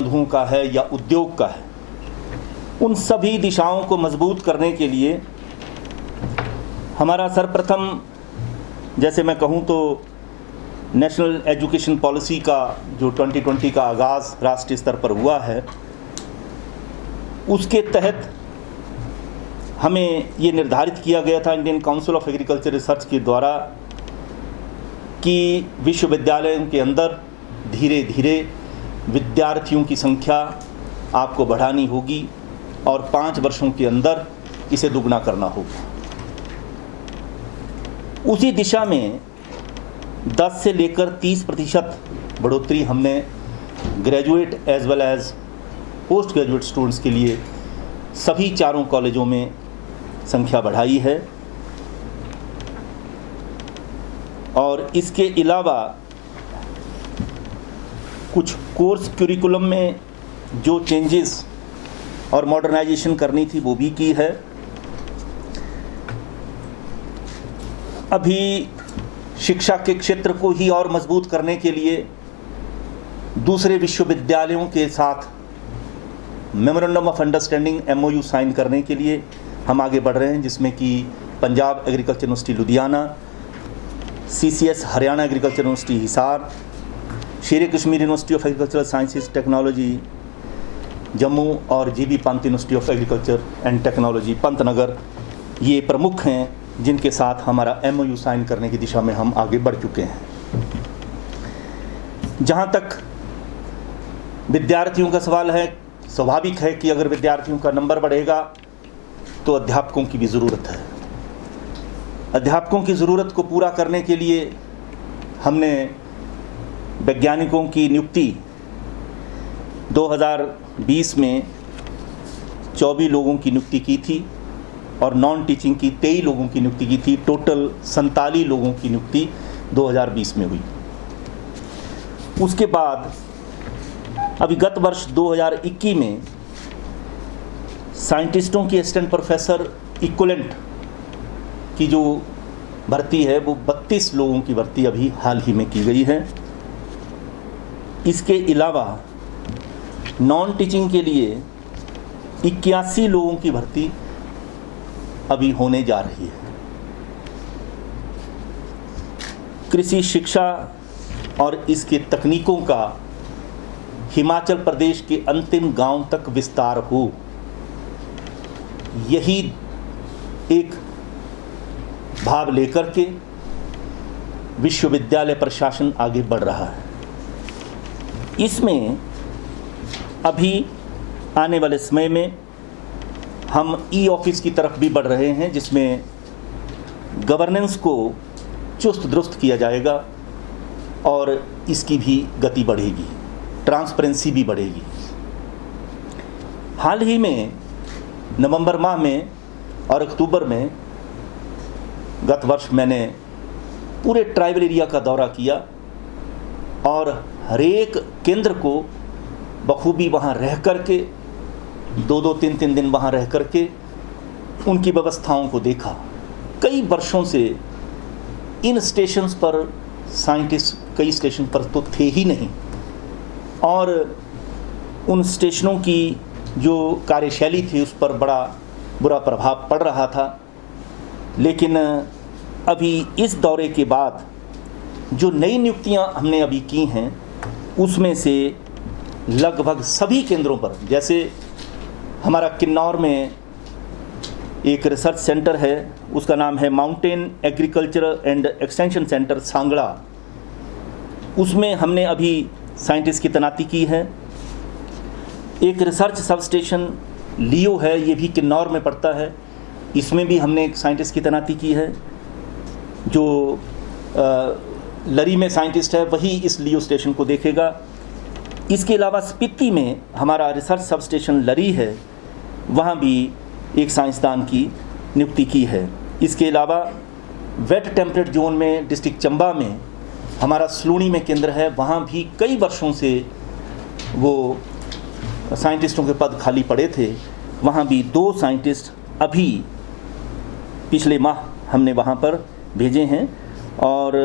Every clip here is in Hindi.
उद्योगों का है या उद्योग का है, उन सभी दिशाओं को मजबूत करने के लिए हमारा सर्वप्रथम, जैसे मैं कहूँ तो नेशनल एजुकेशन पॉलिसी का जो 2020 का आगाज़ राष्ट्रीय स्तर पर हुआ है, उसके तहत हमें ये निर्धारित किया गया था Indian council of agriculture research के द्वारा कि विश्वविद्यालयों के अंदर धीरे धीरे विद्यार्थियों की संख्या आपको बढ़ानी होगी और 5 वर्षों के अंदर इसे दुगना करना होगा। उसी दिशा में 10 से लेकर 30% बढ़ोतरी हमने graduate as well as post graduate students के लिए सभी चारों कॉलेजों में संख्या बढ़ाई है। और इसके अलावा कुछ कोर्स करिकुलम में जो चेंजेस और मॉडर्नाइजेशन करनी थी वो भी की है। अभी शिक्षा के क्षेत्र को ही और मजबूत करने के लिए दूसरे विश्वविद्यालयों के साथ memorandum of understanding MOU sign करने के लिए हम आगे बढ़ रहे हैं, जिसमें कि Punjab agriculture university Ludhiana, CCS Haryana agriculture university Hisar, Sher Kashmir university of agricultural sciences technology Jammu और GB Pant university of agriculture and technology Pantnagar, ये प्रमुख हैं जिनके साथ हमारा MOU साइन करने की दिशा में हम आगे बढ़ चुके हैं। जहाँ तक विद्यार्थियों का सवाल है, स्वाभाविक है कि अगर विद्यार्थियों का नंबर बढ़ेगा तो अध्यापकों की भी ज़रूरत है। अध्यापकों की ज़रूरत को पूरा करने के लिए हमने वैज्ञानिकों की नियुक्ति 2020 में 24 लोगों की नियुक्ति की थी और नॉन टीचिंग की 23 लोगों की नियुक्ति की थी। टोटल 47 लोगों की नियुक्ति 2020 में हुई। उसके बाद अभी गत वर्ष 2021 में साइंटिस्टों की असिस्टेंट प्रोफेसर इक्वलेंट की जो भर्ती है वो 32 लोगों की भर्ती अभी हाल ही में की गई है। इसके अलावा नॉन टीचिंग के लिए 81 लोगों की भर्ती अभी होने जा रही है। कृषि शिक्षा और इसके तकनीकों का हिमाचल प्रदेश के अंतिम गांव तक विस्तार हो, यही एक भाव लेकर के विश्वविद्यालय प्रशासन आगे बढ़ रहा है। इसमें अभी आने वाले समय में हम ऑफिस की तरफ भी बढ़ रहे हैं, जिसमें गवर्नेंस को चुस्त दुरुस्त किया जाएगा और इसकी भी गति बढ़ेगी, ट्रांसपेरेंसी भी बढ़ेगी। हाल ही में नवंबर माह में और अक्टूबर में गत वर्ष मैंने पूरे ट्राइबल एरिया का दौरा किया और हरेक केंद्र को बखूबी वहाँ रह कर के 2-2, 3-3 दिन वहाँ रह कर के उनकी व्यवस्थाओं को देखा। कई वर्षों से इन स्टेशंस पर साइंटिस्ट कई स्टेशन पर तो थे ही नहीं और उन स्टेशनों की जो कार्यशैली थी उस पर बड़ा बुरा प्रभाव पड़ रहा था। लेकिन अभी इस दौरे के बाद जो नई नियुक्तियां हमने अभी की हैं उसमें से लगभग सभी केंद्रों पर, जैसे हमारा किन्नौर में एक रिसर्च सेंटर है, उसका नाम है mountain agriculture and extension centre Sangra, उसमें हमने अभी साइंटिस्ट की तैनाती की है। एक रिसर्च सब स्टेशन लियो है, ये भी किन्नौर में पड़ता है, इसमें भी हमने एक साइंटिस्ट की तैनाती की है। जो लरी में साइंटिस्ट है वही इस लियो स्टेशन को देखेगा। इसके अलावा स्पीति में हमारा रिसर्च सब स्टेशन लरी है, वहाँ भी एक साइंसदान की नियुक्ति की है। इसके अलावा वेट टेम्परेट जोन में डिस्ट्रिक्ट चंबा में हमारा सलूणी में केंद्र है, वहाँ भी कई वर्षों से वो साइंटिस्टों के पद खाली पड़े थे, वहाँ भी 2 साइंटिस्ट अभी पिछले माह हमने वहाँ पर भेजे हैं और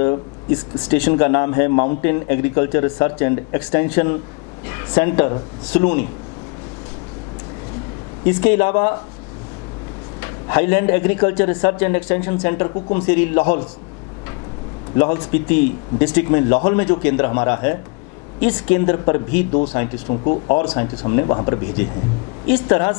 इस स्टेशन का नाम है mountain agriculture research and extension centre Saloni. इसके अलावा highland agriculture research and extension centre Kukumseri Lahaul Spiti district में, लाहौल में जो केंद्र हमारा है, इस केंद्र पर भी 2 साइंटिस्टों को और साइंटिस्ट हमने वहाँ पर भेजे हैं। इस तरह